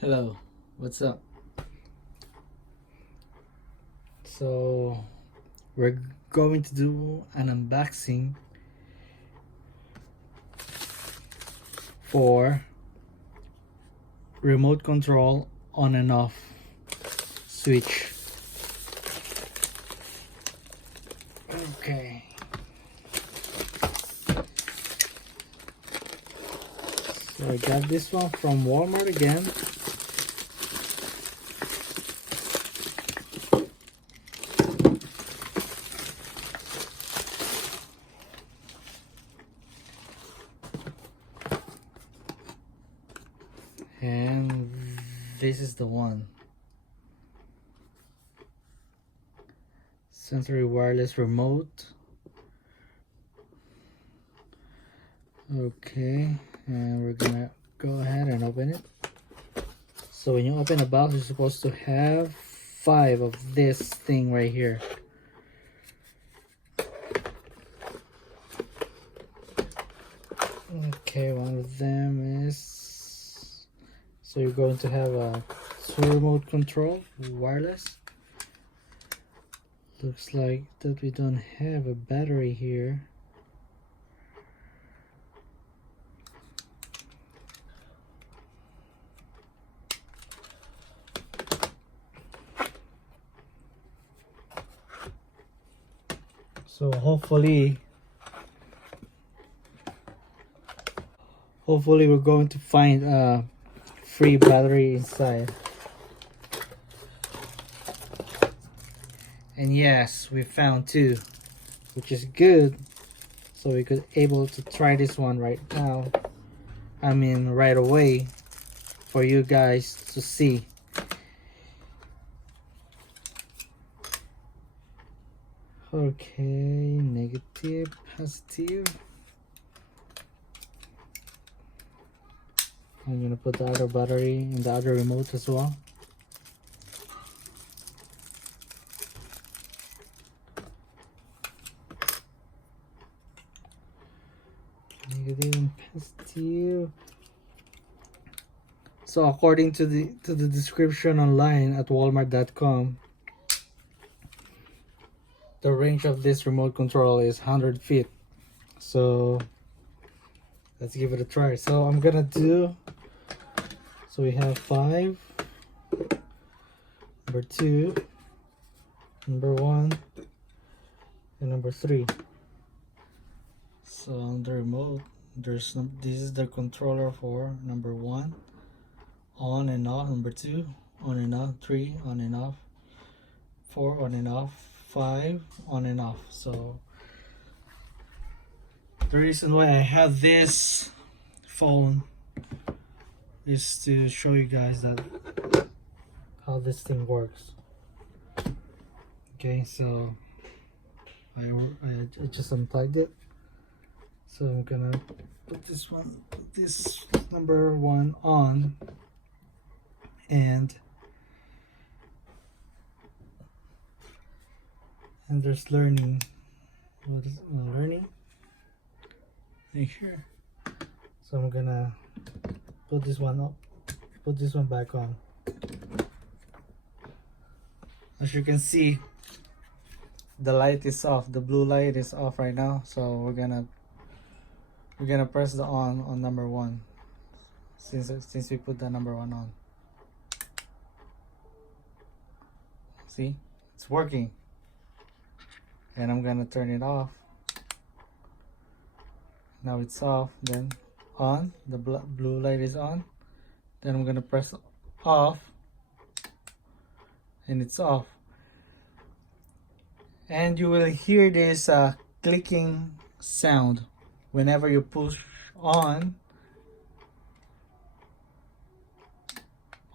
Hello, what's up? So we're going to do an unboxing for remote control on and off switch. Okay. So I got this one from Walmart again. And this is the one. Sensory wireless remote. Okay, and we're gonna go ahead and open it. So when you open a box, you're supposed to have 5 of this thing right here. Okay, one of them is, so you're going to have a remote control wireless. Looks like that we don't have a battery here. So hopefully we're going to find a free battery inside. And yes, we found 2, which is good. So we could able to try this one right now. I mean right away, for you guys to see. Okay, negative, positive. I'm gonna put the other battery in the other remote as well. Negative and positive. So according to the description online at walmart.com, the range of this remote control is 100 feet. So let's give it a try. So I'm gonna do, so we have 5, number 2, number 1, and number 3. So on the remote, this is the controller for number 1, on and off, number 2, on and off, 3, on and off, 4, on and off, 5, on and off. So the reason why I have this phone is to show you guys that how this thing works. Okay, so I just unplugged it. So I'm gonna put this number 1 on, and there's learning. What is learning? Right here. So I'm gonna put this one up, put this one back on. As you can see, the light is off. The blue light is off right now. So we're gonna press the on number 1, since we put the number 1 on. See, it's working. And I'm gonna turn it off. Now it's off, then on. The blue light is on. Then I'm gonna press off, and it's off. And you will hear this clicking sound whenever you push on,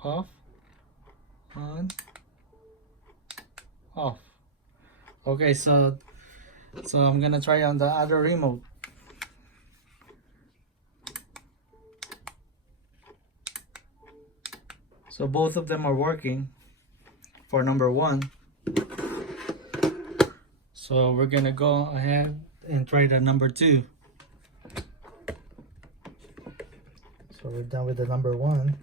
off, on, off. Okay, so I'm gonna try on the other remote. So both of them are working for number 1. So we're gonna go ahead and try the number 2. So we're done with the number 1.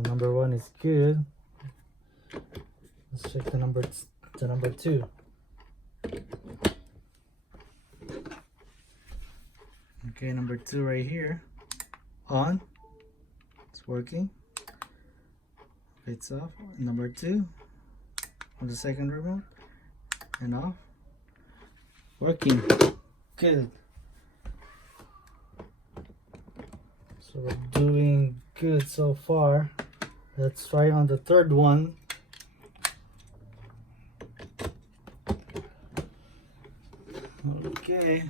So number 1 is good. Let's check the number 2. Okay, number 2 right here. On. It's working. It's off. Number 2 on the second remote and off. Working. Good. So we're doing good so far. Let's try on the third one. Okay.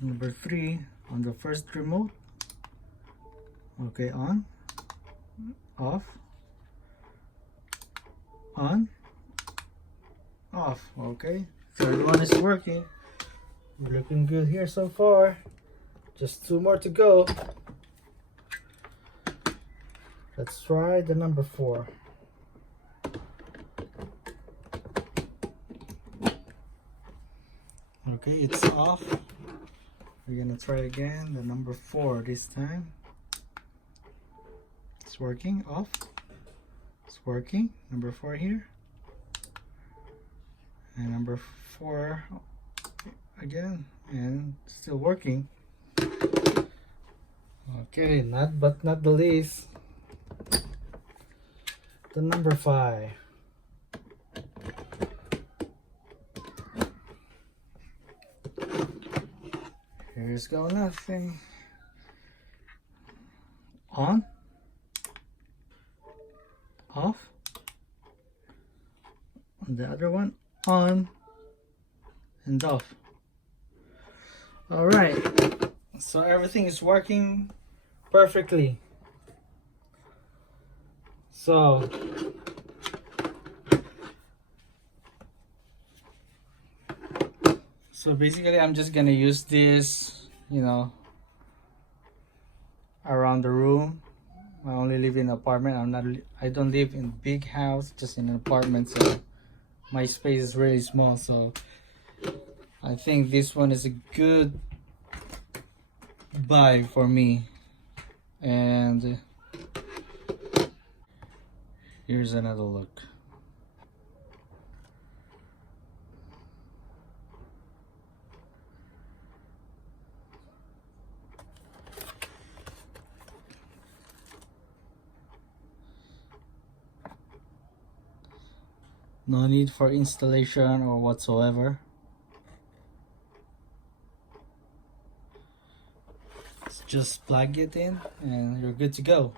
Number 3 on the first remote. Okay, on, off, on, off. Okay, third one is working. We're looking good here so far. Just 2 more to go. Let's try the number 4. Okay, it's off. We're gonna try again the number 4 this time. It's working. Off. It's working. Number 4 here. And number 4 again, and still working. Okay, not the least, the number 5. Here's go nothing. On, off, and the other one on and off. All right, so everything is working perfectly. So basically I'm just gonna use this, you know, around the room. I only live in an apartment. I don't live in a big house, just in an apartment, so my space is really small. So I think this one is a good buy for me. And here's another look. No need for installation or whatsoever. Just plug it in and you're good to go.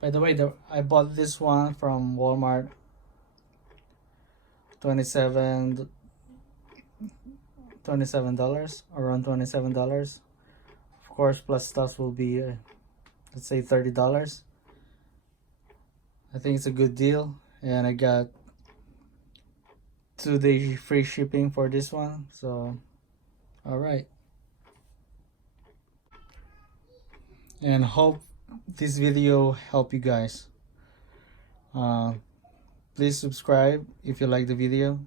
By the way, I bought this one from Walmart. $27, around $27. Of course, plus stuff will be let's say $30. I think it's a good deal, and I got 2-day free shipping for this one. So all right, and hope this video helped you guys. Please subscribe if you like the video.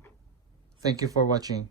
Thank you for watching.